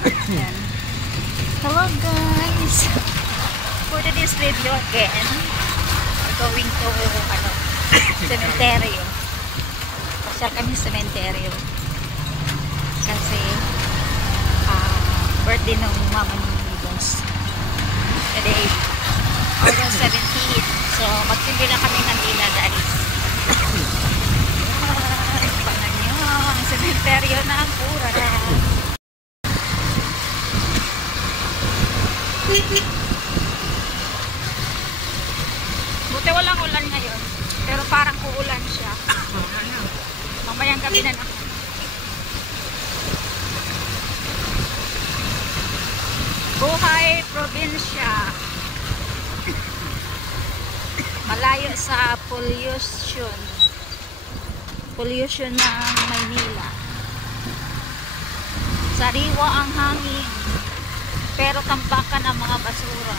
Yan. Hello guys! For today's video again, we're going to cemetery. Pasyal kami sa cemetery. Kasi birthday ng mama ni Boss. Today, August 17. So, magsimbi na kami kanina guys. Pangan nyo, ang cemetery na ang pura. Buti walang ulan ngayon, pero parang uulan siya. Mamayang gabi na naman. Buhay probinsya. Malayo sa pollution ng Maynila. Sariwa ang hangin, pero tambakan ang mga basura.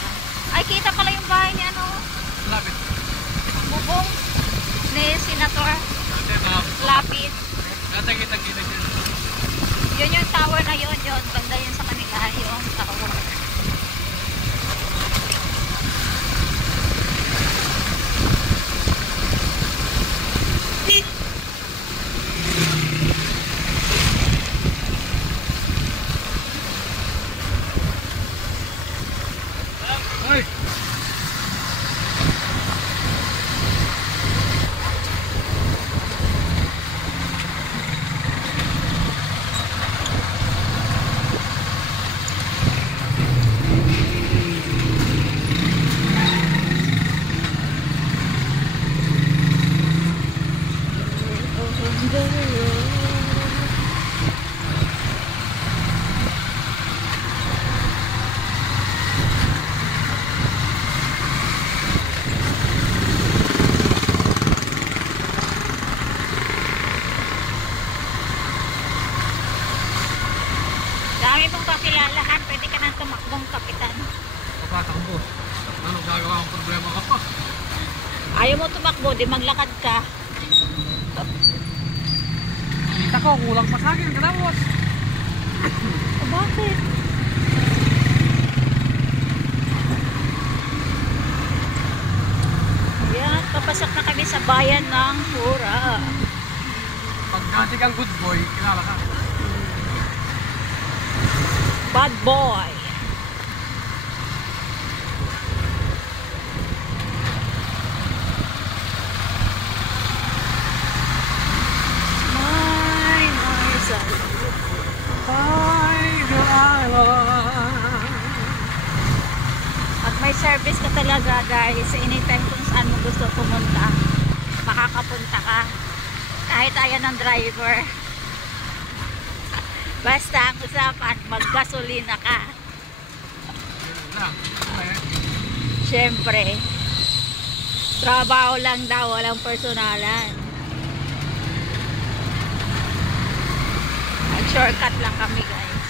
Ay, kita pala yung bahay ni ano? Lapit. Bubong ni Senator Lapid. Kita. Yun yung tower na yun. Banda yun sa kanila yung tower. Ay! Dami mong kakilalahan, pwede ka nang tumakbong kapitan. Papatakbo. Ano gagawa ang problema ka pa? Ayaw mo tumakbo, di maglakad ka. Kita ko, kulang pa sa akin. Katapos. O bakit? Yan, papasok na kami sa bayan ng Pura. Pag dati kang good boy, kilala ka. Bad boy. At may service ka talaga guys, anytime kung saan mo gusto pumunta, makakapunta ka kahit ayan ng driver. Basta ang usapan, maggasolina ka. Siyempre, trabaho lang daw, walang personalan. Shortcut lang kami guys.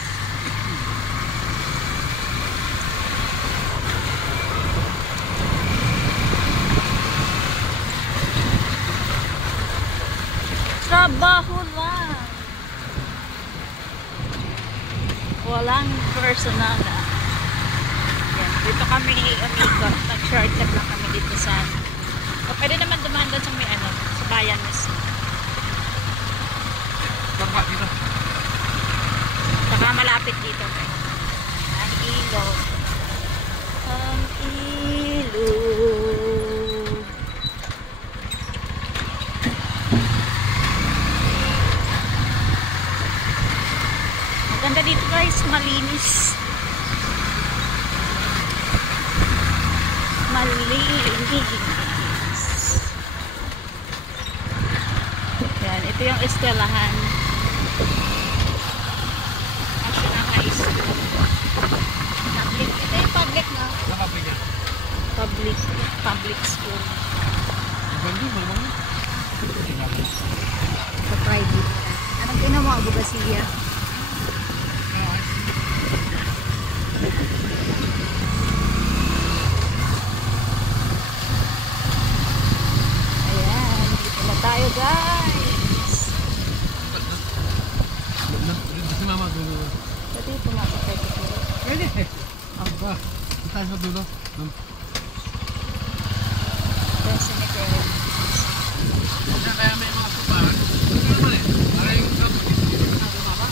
Trabaho lang. Walang personalan. Yan. Dito kami amigo. Nag-shortcut lang kami dito sa o pwede naman dumaan doon sa may ano, sa bayan mismo. Baka dito. Saka malapit dito guys. Ang ilog. Ang ilog. Maganda dito guys, malinis. Malinis. Yan, ito yung estelahan. Public. Ito yung public na. Public school. Sa private. Anong tingnan mo, abogasiya? Ayan, dito na tayo guys. Si mama dulu. Dito nga. Pwede. Ba? Tayo sa dulo. Yung cemetery. Kaya may mga supahan. Ano naman eh? Para yung camp, hindi na bumaba.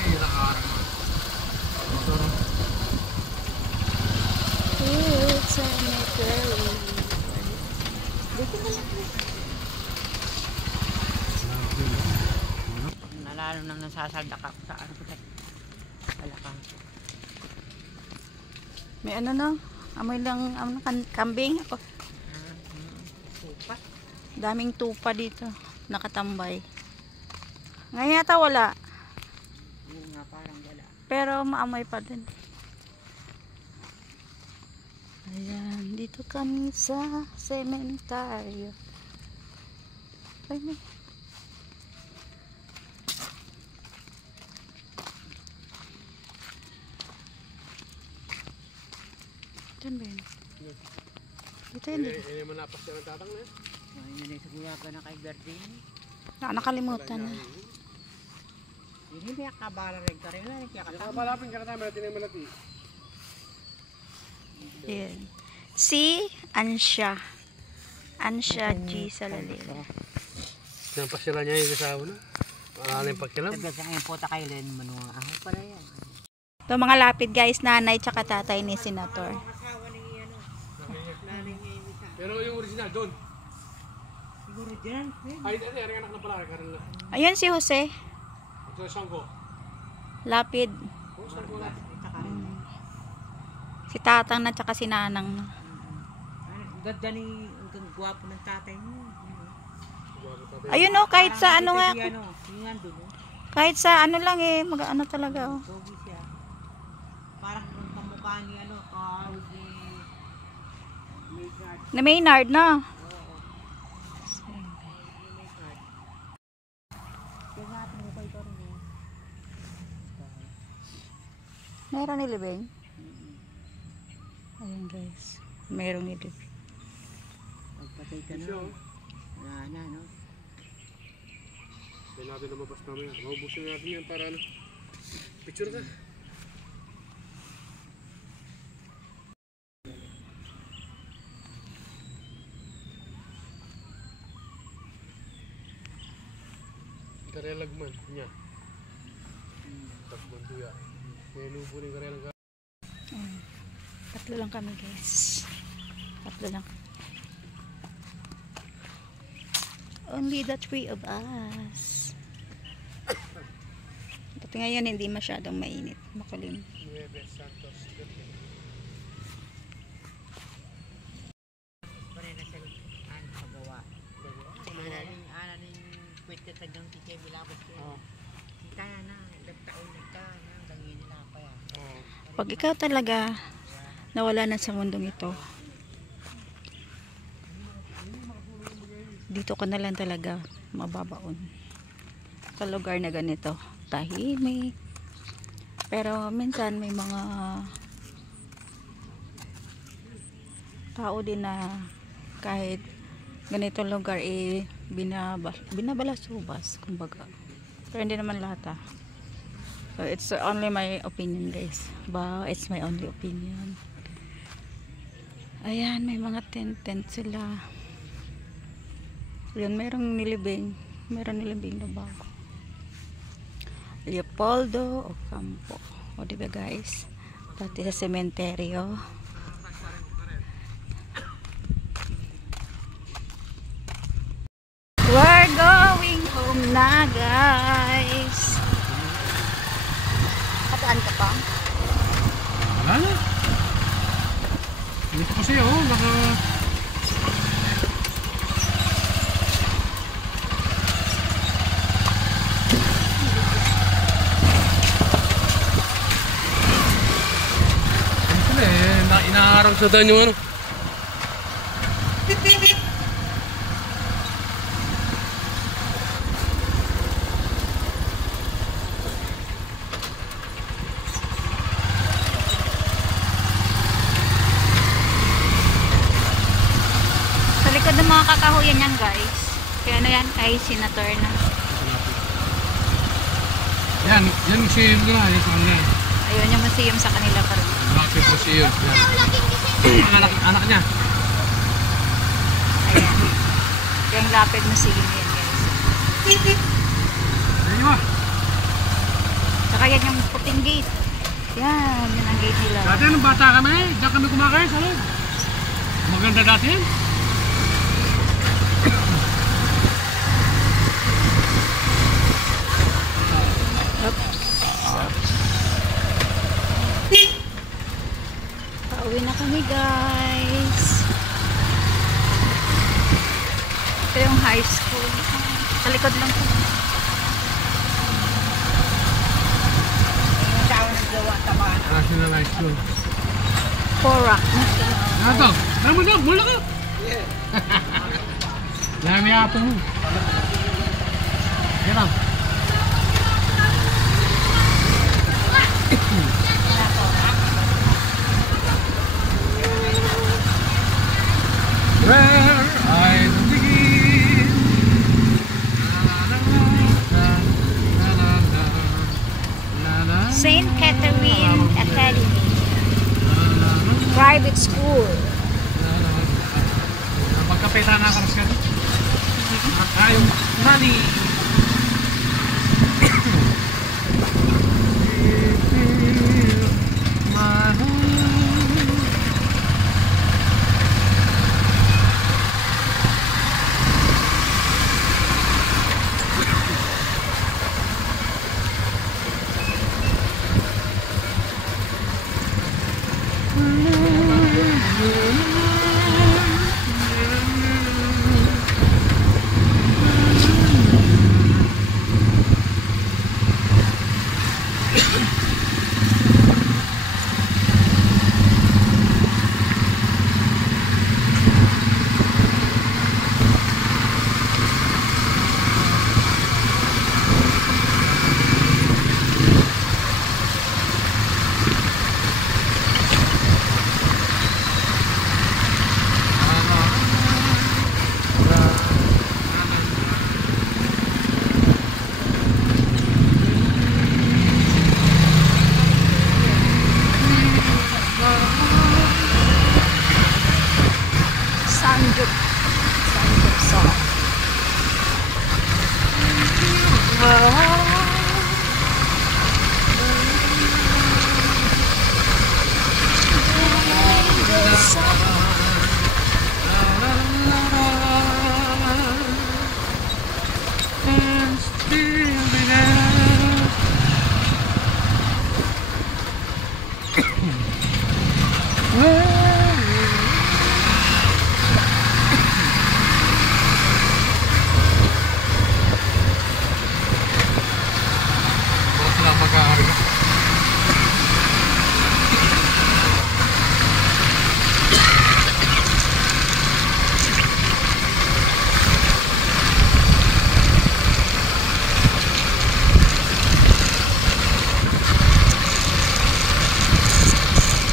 May nakakarang mo. Motor. Cemetery. Dito na lang. Nalalo nang nasasadakap sa ano ko palakang. May ano no? Amoy lang kambing ako. Tupa. Daming tupa dito. Nakatambay. Ngayon yata wala. Oo nga, parang wala. Pero maamoy pa din. Ayan, dito kami sa sementeryo. Ay, may. Diyan ba yun? Dito yun. Hindi mo napas siya ng tatang na yun. Ayun yun sa kuya ka na kay Gardini. Nakalimutan na. Hindi may akabala rin ka rin. Kaya Yung kapalapin ka natin, natin yung malati. Ayan. Si Ansha. Ansha G. Salalil. Yung pasyalan niya yung kasama na. Wala na yung pagkilam. Tagal sa ngayon po takay rin. Manuha ako pala yan. Ito mga lapid guys, nanay tsaka tatay ni Senator. Asawa ng ano. Nanay niya yung isa. Pero yung original doon. Siguro dyan. Ay, hindi. Ang anak na pala. Karin lang. Ayun si Jose. Ito yung sangko. Lapid. Oh, sangko na. Si Tatang na tsaka si Nanang. Ang ganda ni, ang gwapo ng tatay mo. Ayun oh, kahit sa ano nga. Yung nandun oh. Kahit sa ano lang eh, mag-ano talaga oh. Pogi siya. Parang kung kamukha ni ano, kahawag ni Maynard. Na Maynard na. Oo. Maynard. Kaya natin mo kayo rin eh. Meron nilibing. Ayun guys. Meron nilibing. Pagpatay ka na. Wala na, no? Hindi natin lumabas namin yan. Maubusin natin yan para ano. Picture ka. Karelagman niya. Takban tuya. May nubo ng karelagman. Tatlo lang kami guys. Tatlo lang. Only the three of us. Pati ngayon hindi masyadong mainit. Makulim. Nueve Santos. Pare na siya, ano pagawa. Ana ning kwete tagang tikay bilabot ko. Kita na, taon na ka na, hanggang yun na pa yan. Pag ikaw talaga nawala na sa mundong ito, dito ka na lang talaga mababaon sa lugar na ganito, tahimik. Pero minsan may mga tao din na kahit ganitong lugar eh binabalasubas kumbaga, pero hindi naman lahat so it's only my opinion guys, it's my only opinion. Ayan, may mga tent sila. Yun, merong nilibing na bago. Leopoldo Ocampo. O diba guys? Pati sa sementeryo. We're going home na guys. Kataan ka pa? Wala na. Dito kasi baka... Inaharang sa daan yung ano. Likod ng mga kakahuyan yan guys. Kaya ano yan? Kay Senator na. Yan museum na, yan sa kanila. Ayun yung museum sa kanila pa rin. Malapit museum. Yan. Anak niya. Ayan. Yung lapid museum yan guys. Yan mo. Tsaka yan yung puting gate. Yan, yan ang gate nila. Dati nung bata kami, diyan kami kumakain sa loob. Maganda dati yan. Pauwi na kami guys. Ito yung high school. Sa likod lang po. Yung tao naggawa sa bahan. National High School. Porak. Ano to? Ano mo daw? Mula ka! Lami apo mo. Yan lang. Where I begin. St. Catherine Academy. Private school. Magkapita na karas ka. Ayun, nani. Sanjuk song.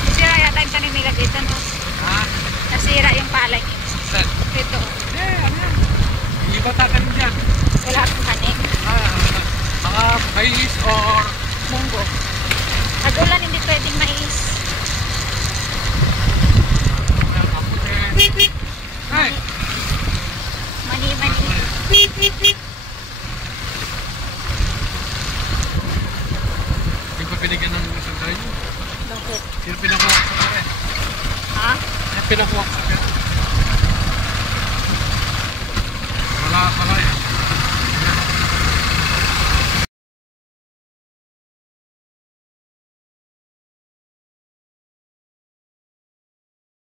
Nasira yata yung tanim nila dito, no? Ha? Nasira yung palay. Saan? Dito. Eh, ano yan? Hindi ba tatanim dyan? Wala akong tanim. Mga mais or Munggo. Pag-ulan hindi pwedeng mais. kaputin. Ay! Mani-mani. Hindi pa binigyan ng isang tayo. Bakit? Sino pinakuha sa kare? Ha? Sino pinakuha sa kare? Wala pala eh.